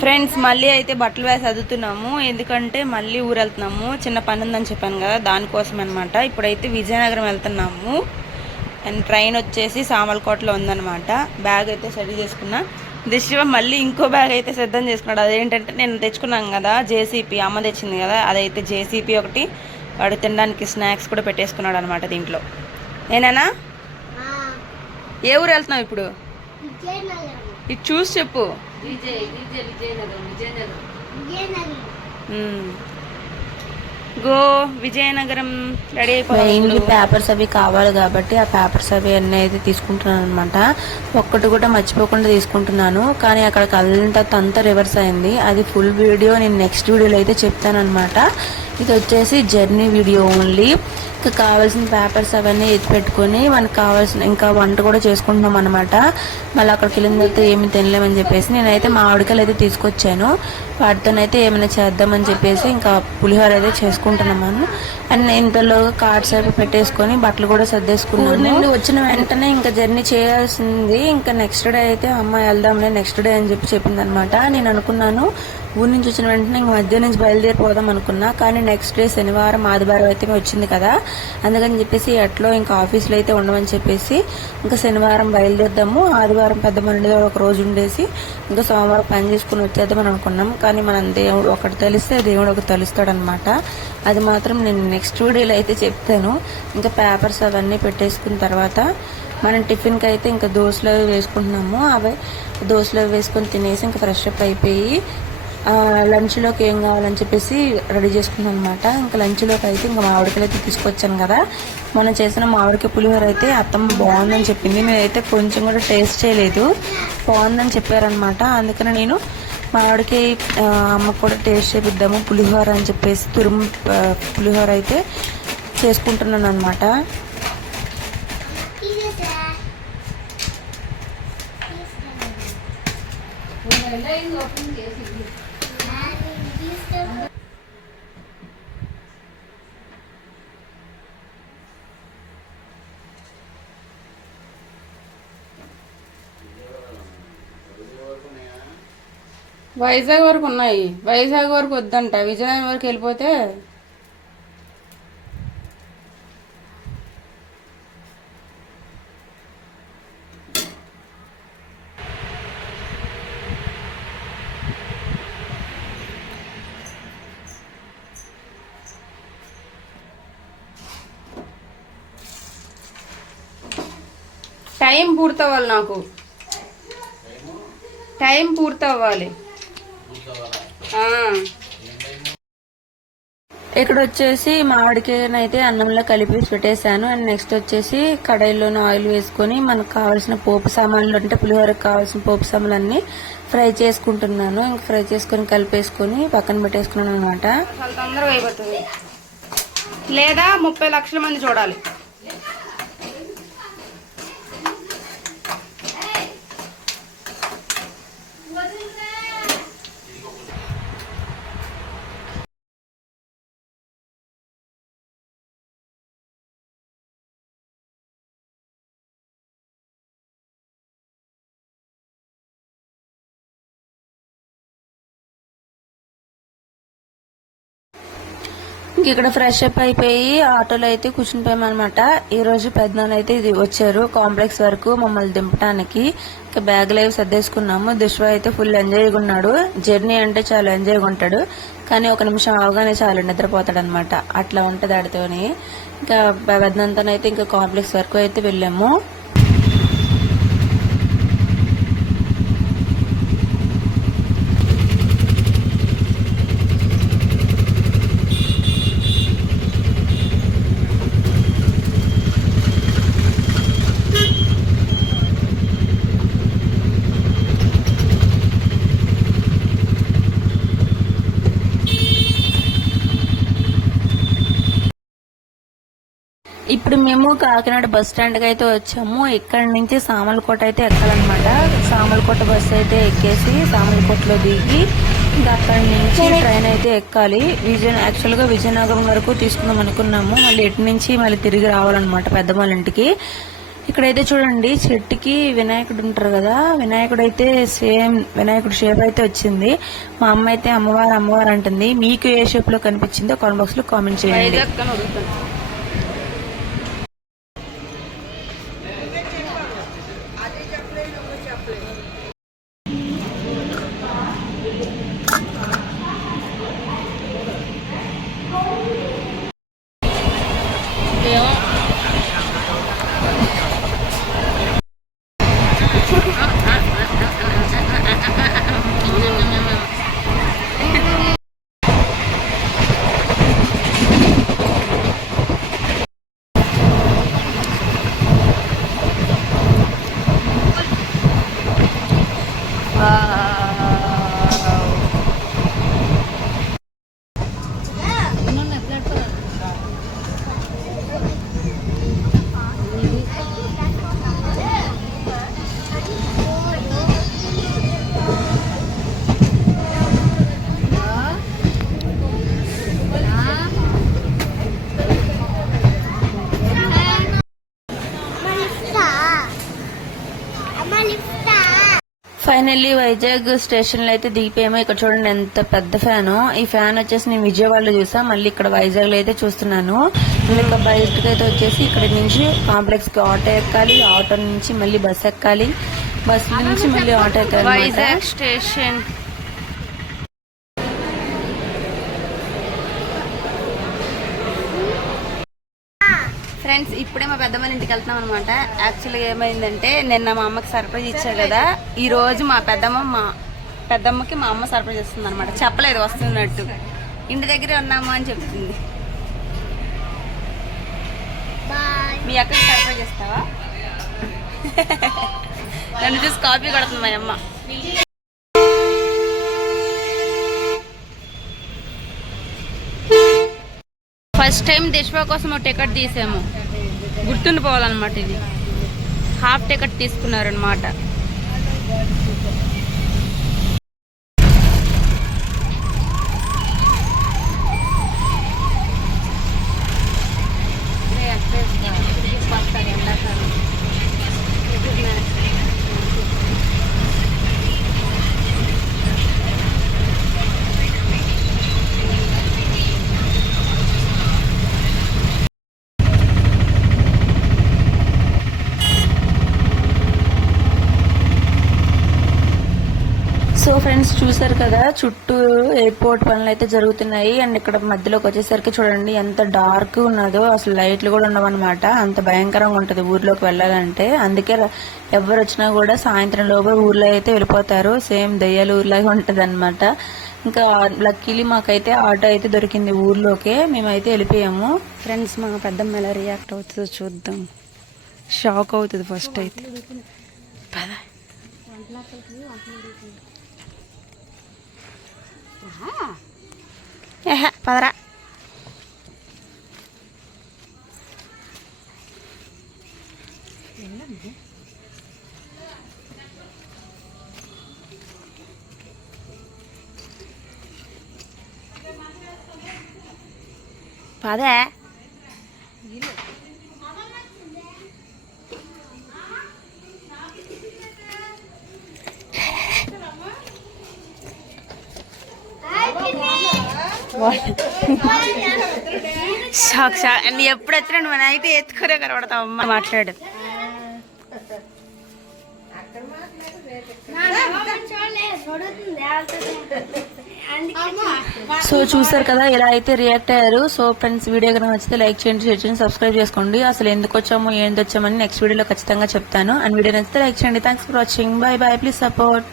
Friends మళ్ళీ అయితే బట్టలు వేసి చదువుతున్నాము ఎందుకంటే మళ్ళీ ఊరు వెళ్తున్నాము చిన్న పని ఉందని చెప్పాను కదా దానికోసం అనమాట ఇప్పుడైతే విజయనగరం వెళ్తున్నాము. అండ్ ట్రైన్ వచ్చేసి సామలకోటలో ఉందన్నమాట బ్యాగ్ అయితే రెడీ చేసుకున్నా. దిశ మళ్ళీ ఇంకో బ్యాగ్ అయితే సిద్ధం చేసుకున్నాడు. అదేంటంటే నేను తెచ్చుకున్నాను కదా జేసీపీ. అమ్మ తెచ్చింది కదా అదైతే జేసీపీ ఒకటి. వాడు తినడానికి స్నాక్స్ కూడా పెట్టేసుకున్నాడు అనమాట దీంట్లో. నేనేనా? ఏ ఊరు వెళ్తున్నావు ఇప్పుడు? ఇది చూసి చెప్పు. విజయ్ విజయ్ విజయనగరం విజయనగరం. మ్మ్. గో విజయనగరం రెడీ మెయిన్లీ అయిపోయింది పేపర్స్ అవి కావాలి కాబట్టి ఆ పేపర్స్ అవి అన్నీ అయితే తీసుకుంటున్నాను అనమాట ఒక్కటి కూడా మర్చిపోకుండా తీసుకుంటున్నాను. కానీ అక్కడికి వెళ్ళిన అంతా రివర్స్ అయింది. అది ఫుల్ వీడియో నేను నెక్స్ట్ వీడియోలో అయితే చెప్తాను అనమాట ఇది వచ్చేసి జర్నీ వీడియో ఓన్లీ ఇంకా కావాల్సిన పేపర్స్ అవన్నీ ఎత్తి పెట్టుకొని మనకు కావాల్సిన ఇంకా వంట కూడా చేసుకుంటున్నాం అనమాట మళ్ళీ అక్కడికి వెళ్ళిన తర్వాత ఏమి తినలేమని చెప్పేసి నేనైతే మామిడికాయలు అయితే తీసుకొచ్చాను. వాటితోనైతే ఏమైనా చేద్దామని చెప్పేసి ఇంకా పులిహోర అయితే చేసుకుంటున్నాము అండ్ ఇంతలో కార్డ్స్ అవి పెట్టేసుకొని బట్టలు కూడా సర్దేసుకున్నాను. నేను వచ్చిన వెంటనే ఇంకా జర్నీ చేయాల్సింది. ఇంకా నెక్స్ట్ డే అయితే అమ్మ వెళ్దాంలే నెక్స్ట్ డే అని చెప్పి చెప్పింది అనమాట నేను అనుకున్నాను ఊరి నుంచి వచ్చిన వెంటనే ఇంక మధ్య నుంచి బయలుదేరిపోదాం అనుకున్నా. కానీ నెక్స్ట్ డే శనివారం ఆదివారం అయితే వచ్చింది కదా. అందుకని చెప్పేసి ఎట్లో ఇంకా ఆఫీస్లో అయితే ఉండమని చెప్పేసి ఇంకా శనివారం బయలుదేరుదాము. ఆదివారం పెద్ద మంది ఒక రోజు ఉండేసి ఇంకా సోమవారం పని చేసుకుని వచ్చేద్దామని అనుకున్నాం. కానీ మనం దేవుడు ఒకటి తెలిస్తే దేవుడు ఒకటి తెలుస్తాడనమాట. అది మాత్రం నేను నెక్స్ట్ వీడియోలో అయితే చెప్తాను. ఇంకా పేపర్స్ అవన్నీ పెట్టేసుకున్న తర్వాత మనం టిఫిన్కి అయితే ఇంకా దోశలు వేసుకుంటున్నాము. అవి దోశలు వేసుకొని తినేసి ఇంకా ఫ్రెష్ అప్ అయిపోయి లంచ్లోకి ఏం కావాలని చెప్పేసి రెడీ చేసుకున్నాను అనమాట ఇంకా లంచ్లోకి అయితే ఇంకా మామిడికాయలు తీసుకొచ్చాను కదా. మనం చేసిన మామిడికాయ పులిహోర అయితే అత్తమ్మ బాగుందని చెప్పింది. నేనైతే కొంచెం కూడా టేస్ట్ చేయలేదు. బాగుందని చెప్పారనమాట. అందుకని నేను మామిడికాయ ఆ, అమ్మకు కూడా టేస్ట్ చేపిద్దాము పులిహోర అని చెప్పేసి తురుము పులిహోర అయితే చేసుకుంటున్నాను అనమాట ఓపెన్ చేసి వైజాగ్ వరకు ఉన్నాయి. వైజాగ్ వరకు వద్దంట. విజయనగరం వరకు వెళ్ళిపోతే టైం పూర్తవ్వాలి నాకు. టైం పూర్తవ్వాలి. ఇక్కడ వచ్చేసి మామిడికాయని అయితే అన్నంలో కలిపి పెట్టేశాను. అండ్ నెక్స్ట్ వచ్చేసి కడాయిలోనే ఆయిల్ వేసుకొని మనకు కావాల్సిన పోపు సామాన్లు అంటే పులిహోరకు కావాల్సిన పోపు సామాన్లు అన్ని ఫ్రై చేసుకుంటున్నాను. ఇంకా ఫ్రై చేసుకొని కలిపేసుకొని పక్కన పెట్టేసుకున్నాను అనమాట తొందరగా అయిపోతుంది. లేదా ముప్పై లక్షల మంది చూడాలి. ఇంక ఇక్కడ ఫ్రెష్ అప్ అయిపోయి ఆటోలో అయితే కూర్చునిపోయామన్నమాట ఈ రోజు పెద్దనాన్న అయితే ఇది వచ్చారు కాంప్లెక్స్ వరకు మమ్మల్ని దింపడానికి ఇంకా బ్యాగులు అవి సర్దేసుకున్నాము. దుష్వ అయితే ఫుల్ ఎంజాయ్గా ఉన్నాడు. జర్నీ అంటే చాలా ఎంజాయ్గా ఉంటాడు. కానీ ఒక నిమిషం అవగానే చాలు నిద్రపోతాడు అనమాట అట్లా ఉంటది ఆడితోని. ఇంకా పెద్దనంతనైతే ఇంకా కాంప్లెక్స్ వరకు అయితే వెళ్ళాము. ఇప్పుడు మేము కాకినాడ బస్ స్టాండ్కి అయితే వచ్చాము. ఇక్కడ నుంచి సామలకోట అయితే ఎక్కాలన్నమాట. సామలకోట బస్ అయితే ఎక్కేసి సామలకోటలో దిగి ఇంకా అక్కడి నుంచి ట్రైన్ అయితే ఎక్కాలి. విజయ యాక్చువల్గా విజయనగరం వరకు తీసుకుందాం అనుకున్నాము. మళ్ళీ ఎటు నుంచి మళ్ళీ తిరిగి రావాలన్నమాట పెద్దమ్మల ఇంటికి. ఇక్కడైతే చూడండి చెట్టుకి వినాయకుడు ఉంటారు కదా. వినాయకుడు అయితే సేమ్ వినాయకుడు షేప్ అయితే వచ్చింది. మా అమ్మ అయితే అమ్మవారు అమ్మవారు అంటుంది. మీకు ఏ షేప్లో కనిపించిందో కామెంట్ బాక్స్లో కామెంట్ చేయండి. వైజాగ్ ఫైనల్లీ వైజాగ్ స్టేషన్లో అయితే దిగిపోయామో ఇక్కడ చూడండి ఎంత పెద్ద ఫ్యాన్. ఈ ఫ్యాన్ వచ్చేసి నేను విజయవాడలో చూసా మళ్ళీ ఇక్కడ వైజాగ్లో అయితే చూస్తున్నాను. ఇంకా బయటకు అయితే వచ్చేసి ఇక్కడ నుంచి కాంప్లెక్స్కి ఆటో ఎక్కాలి ఆటో నుంచి మళ్ళీ బస్ ఎక్కాలి. బస్ నుంచి మళ్ళీ ఆటో ఎక్కాలి వైజాగ్ స్టేషన్ ఫ్రెండ్స్ ఇప్పుడే మా పెద్దమ్మ ఇంటికి వెళ్తున్నాం అనమాట యాక్చువల్గా ఏమైందంటే నిన్న మా అమ్మకి సర్ప్రైజ్ ఇచ్చారు కదా. ఈ రోజు మా పెద్దమ్మ మా పెద్దమ్మకి మా అమ్మ సర్ప్రైజ్ ఇస్తుంది అనమాట చెప్పలేదు వస్తున్నట్టు. ఇంటి దగ్గరే ఉన్నాము అని చెప్తుంది. మీ అక్కకి సర్ప్రైజ్ ఇస్తావా? నన్ను చూసి కాపీ కొడుతుంది మా అమ్మ. ఫస్ట్ టైం దేశవా కోసం టికెట్ తీసాము. గుర్తుండిపోవాలన్నమాట ఇది. హాఫ్ టికెట్ తీసుకున్నారనమాట ఫ్రెండ్స్ చూసారు కదా చుట్టూ ఎయిర్పోర్ట్ పనులు అయితే జరుగుతున్నాయి. అండ్ ఇక్కడ మధ్యలోకి వచ్చేసరికి చూడండి ఎంత డార్క్ ఉన్నదో అసలు లైట్లు కూడా ఉండవన్నమాట. అంత భయంకరంగా ఉంటది ఊర్లోకి వెళ్ళాలంటే. అందుకే ఎవరు వచ్చినా కూడా సాయంత్రం లోపు ఊర్లో అయితే వెళ్ళిపోతారు. సేమ్ దయ్యాల ఊర్లాగా ఉంటది అనమాట ఇంకా లక్కీలీ మాకైతే ఆటో అయితే దొరికింది ఊర్లోకే. మేమైతే వెళ్ళిపోయాము. ఫ్రెండ్స్ మా పెద్దమ్మ ఎలా రియాక్ట్ అవుతుందో చూద్దాం. షాక్ అవుతుంది ఫస్ట్ అయితే. పద. ഏഹ പതറ. പതേ. నీ ఎప్పుడు నువ్వు? నైట్ ఎత్తుకునే కనబడతావు అమ్మ. మాట్లాడు. సో చూసారు కదా ఇలా అయితే రియాక్ట్ అయ్యారు. సో ఫ్రెండ్స్ వీడియో కనుక నచ్చితే లైక్ చేయండి షేర్ చేయండి సబ్స్క్రైబ్ చేసుకోండి. అసలు ఎందుకు వచ్చామో ఏంటి వచ్చామని నెక్స్ట్ వీడియోలో ఖచ్చితంగా చెప్తాను. అండ్ వీడియో నచ్చితే లైక్ చేయండి. Thanks for watching bye bye please support